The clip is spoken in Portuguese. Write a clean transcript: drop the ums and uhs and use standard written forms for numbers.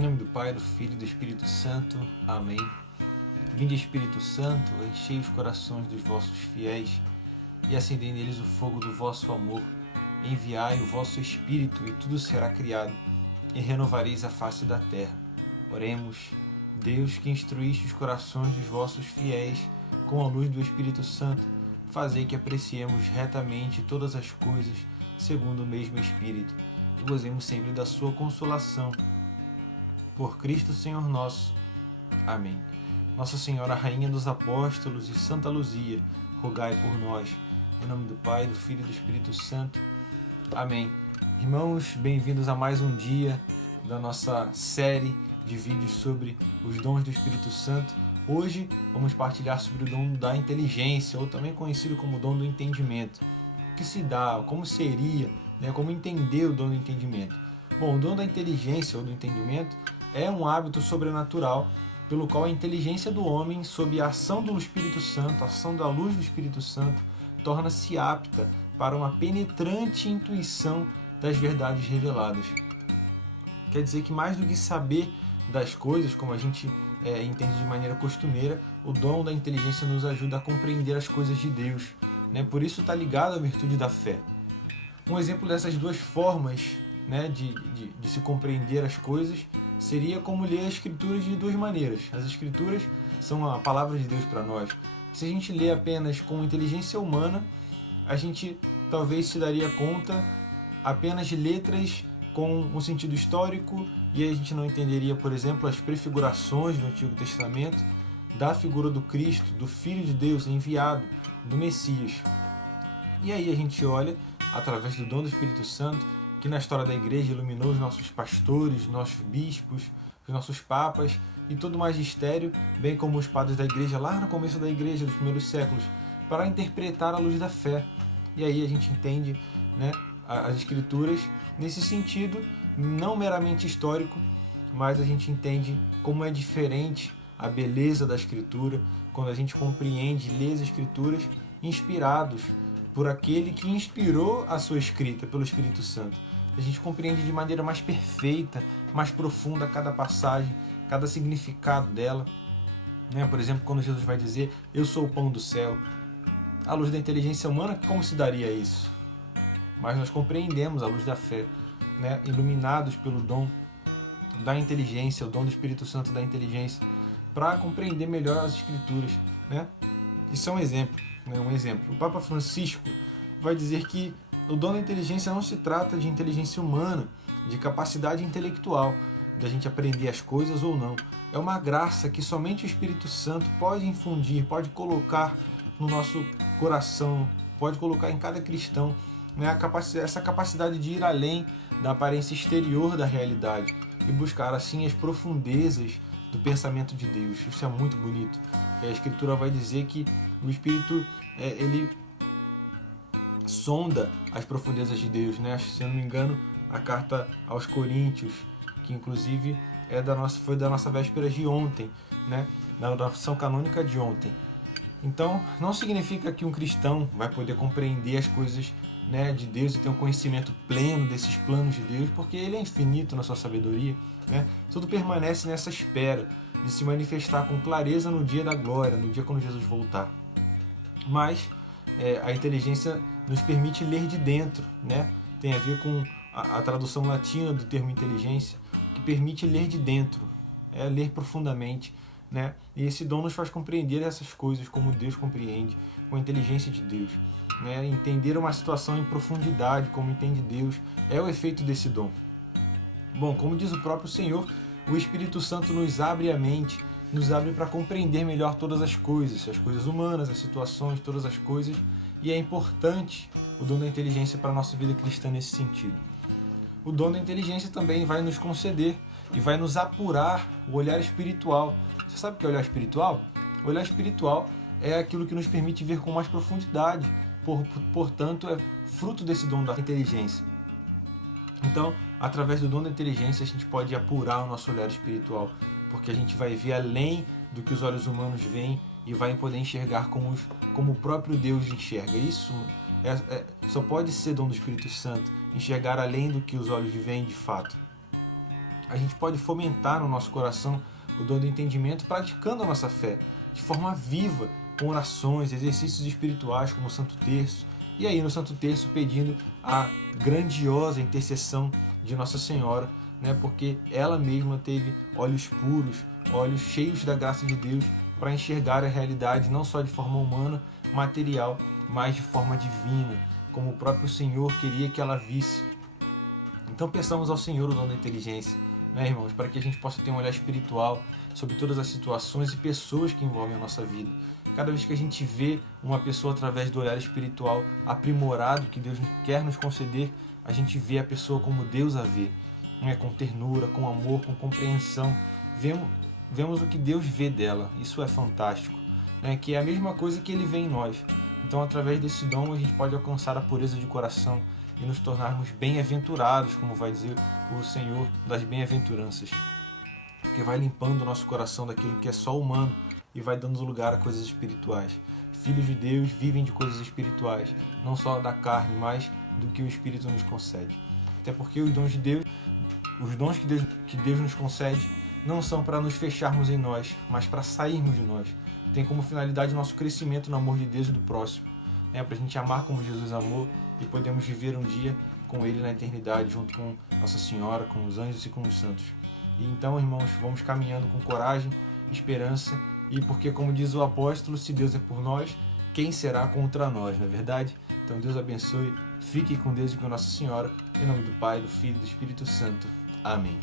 Em nome do Pai, do Filho e do Espírito Santo. Amém. Vinde, Espírito Santo, enchei os corações dos vossos fiéis e acendei neles o fogo do vosso amor. Enviai o vosso Espírito e tudo será criado e renovareis a face da terra. Oremos. Deus, que instruíste os corações dos vossos fiéis com a luz do Espírito Santo, fazei que apreciemos retamente todas as coisas segundo o mesmo Espírito e gozemos sempre da sua consolação. Por Cristo Senhor nosso. Amém. Nossa Senhora, Rainha dos Apóstolos e Santa Luzia, rogai por nós. Em nome do Pai, do Filho e do Espírito Santo. Amém. Irmãos, bem-vindos a mais um dia da nossa série de vídeos sobre os dons do Espírito Santo. Hoje vamos partilhar sobre o dom da inteligência, ou também conhecido como dom do entendimento. O que se dá, como seria, como entender o dom do entendimento. Bom, o dom da inteligência ou do entendimento é um hábito sobrenatural pelo qual a inteligência do homem, sob a ação do Espírito Santo, a ação da luz do Espírito Santo, torna-se apta para uma penetrante intuição das verdades reveladas. Quer dizer que mais do que saber das coisas, como a gente entende de maneira costumeira, o dom da inteligência nos ajuda a compreender as coisas de Deus. Por isso está ligado à virtude da fé. Um exemplo dessas duas formas de se compreender as coisas seria como ler as Escrituras de duas maneiras. As Escrituras são a palavra de Deus para nós. Se a gente lê apenas com inteligência humana, a gente talvez se daria conta apenas de letras com um sentido histórico, e aí a gente não entenderia, por exemplo, as prefigurações do Antigo Testamento da figura do Cristo, do Filho de Deus enviado, do Messias. E aí a gente olha, através do dom do Espírito Santo, que na história da igreja iluminou os nossos pastores, os nossos bispos, os nossos papas e todo o magistério, bem como os padres da igreja lá no começo da igreja, dos primeiros séculos, para interpretar a luz da fé. E aí a gente entende as Escrituras nesse sentido, não meramente histórico, mas a gente entende como é diferente a beleza da Escritura quando a gente compreende e lê as Escrituras inspirados por aquele que inspirou a sua escrita, pelo Espírito Santo. A gente compreende de maneira mais perfeita, mais profunda cada passagem, cada significado dela. Por exemplo, quando Jesus vai dizer, eu sou o pão do céu. À luz da inteligência humana, como se daria isso? Mas nós compreendemos a luz da fé, iluminados pelo dom da inteligência, o dom do Espírito Santo da inteligência, para compreender melhor as Escrituras. Isso é um exemplo. O Papa Francisco vai dizer que o dom da inteligência não se trata de inteligência humana, de capacidade intelectual, de a gente aprender as coisas ou não. É uma graça que somente o Espírito Santo pode infundir, pode colocar no nosso coração, pode colocar em cada cristão, essa capacidade de ir além da aparência exterior da realidade e buscar assim as profundezas do pensamento de Deus. Isso é muito bonito. A Escritura vai dizer que o Espírito ele sonda as profundezas de Deus. Se eu não me engano, a carta aos Coríntios, que inclusive foi da nossa véspera de ontem, na oração canônica de ontem. Então, não significa que um cristão vai poder compreender as coisas de Deus e ter um conhecimento pleno desses planos de Deus, porque Ele é infinito na sua sabedoria. Tudo permanece nessa espera de se manifestar com clareza no dia da glória, no dia quando Jesus voltar. Mas a inteligência nos permite ler de dentro, tem a ver com a tradução latina do termo inteligência, que permite ler de dentro, ler profundamente. E esse dom nos faz compreender essas coisas como Deus compreende, com a inteligência de Deus. Entender uma situação em profundidade, como entende Deus, é o efeito desse dom. Bom, como diz o próprio Senhor, o Espírito Santo nos abre a mente, nos abre para compreender melhor todas as coisas humanas, as situações, todas as coisas, e é importante o dom da inteligência para a nossa vida cristã nesse sentido. O dom da inteligência também vai nos conceder e vai nos apurar o olhar espiritual. Você sabe o que é olhar espiritual? O olhar espiritual é aquilo que nos permite ver com mais profundidade, portanto é fruto desse dom da inteligência. Então, através do dom da inteligência, a gente pode apurar o nosso olhar espiritual, porque a gente vai ver além do que os olhos humanos veem e vai poder enxergar como o próprio Deus enxerga. Isso só pode ser dom do Espírito Santo, enxergar além do que os olhos veem de fato. a gente pode fomentar no nosso coração o dom do entendimento praticando a nossa fé de forma viva, com orações, exercícios espirituais como o Santo Terço, e aí no Santo Terço pedindo a grandiosa intercessão de Nossa Senhora, né, porque ela mesma teve olhos puros, olhos cheios da graça de Deus para enxergar a realidade não só de forma humana, material, mas de forma divina, como o próprio Senhor queria que ela visse. Então peçamos ao Senhor o dom da inteligência, né, irmãos, para que a gente possa ter um olhar espiritual sobre todas as situações e pessoas que envolvem a nossa vida. Cada vez que a gente vê uma pessoa através do olhar espiritual aprimorado que Deus quer nos conceder, a gente vê a pessoa como Deus a vê, né? Com ternura, com amor, com compreensão. Vemos o que Deus vê dela. Isso é fantástico, né? Que é a mesma coisa que Ele vê em nós. Então, através desse dom, a gente pode alcançar a pureza de coração e nos tornarmos bem-aventurados, como vai dizer o Senhor das bem-aventuranças, porque vai limpando o nosso coração daquilo que é só humano e vai dando lugar a coisas espirituais. Filhos de Deus vivem de coisas espirituais, não só da carne, mas do que o Espírito nos concede. Até porque os dons que Deus nos concede não são para nos fecharmos em nós, mas para sairmos de nós. Tem como finalidade o nosso crescimento no amor de Deus e do próximo, para a gente amar como Jesus amou e podemos viver um dia com Ele na eternidade, junto com Nossa Senhora, com os anjos e com os santos. E então, irmãos, vamos caminhando com coragem, esperança, e porque, como diz o apóstolo, se Deus é por nós, quem será contra nós, não é verdade? Então Deus abençoe, fique com Deus e com Nossa Senhora, em nome do Pai, do Filho e do Espírito Santo. Amém.